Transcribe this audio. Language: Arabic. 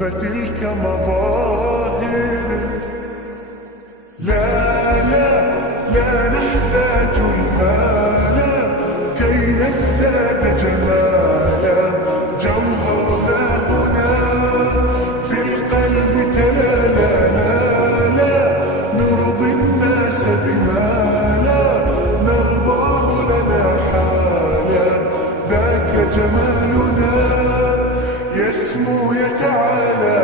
فتلك مظاهر. لا لا لا نحتاج المال كي نزداد جمالا، جوهرنا هنا في القلب تلالا. لا نرضي الناس بما لا نرضاه لنا حالا، ذاك جمالنا يسمو يتعالى